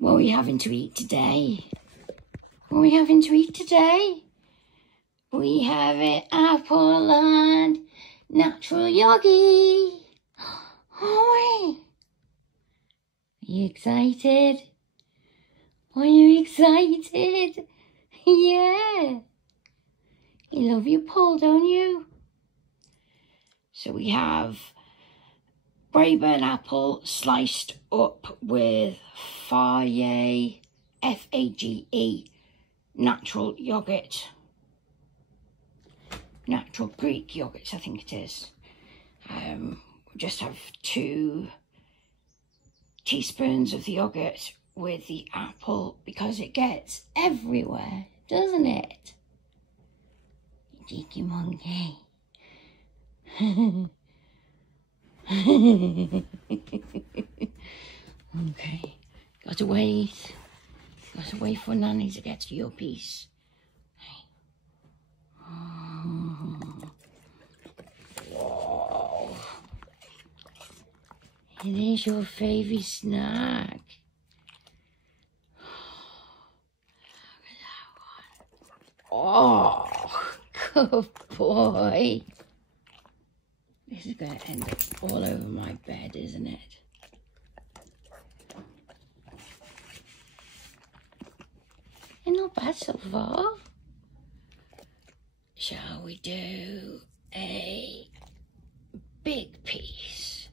What are we having to eat today? What are we having to eat today? We have an apple and natural yogi. Are we? Are you excited? Are you excited? Yeah. You love your pull, don't you? So we have Braeburn apple sliced up with Fage, F-A-G-E, natural yoghurt. Natural Greek yoghurt, I think it is. We just have 2 teaspoons of the yoghurt with the apple because it gets everywhere, doesn't it? You cheeky monkey. Okay, gotta wait for Nanny to get to your piece. Whoa. It is your favourite snack. Oh, good boy. This is going to end up all over my bed, isn't it? It's not bad so far. Shall we do a big piece?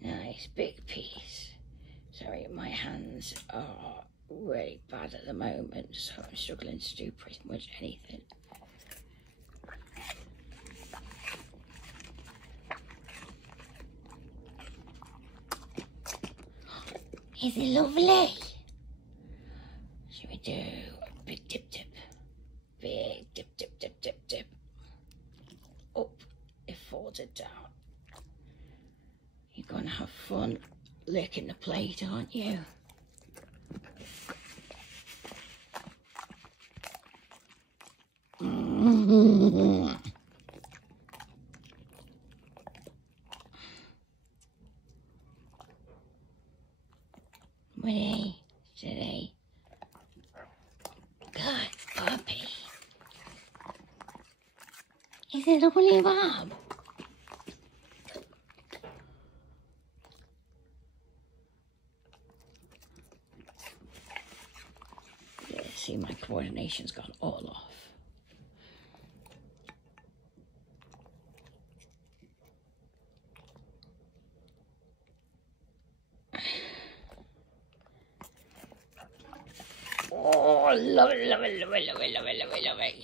Nice big piece. Sorry, my hands are really bad at the moment, so I'm struggling to do pretty much anything. Is it lovely? Should we do a big dip dip? Big dip dip dip dip dip. Up, it folded down. You're gonna have fun licking the plate, aren't you? Ready, steady. Good puppy. Is it lovely, Bob? Yeah, see, my coordination's gone all off. Oh, love it, love it, love it, love it, love it, love it, love it.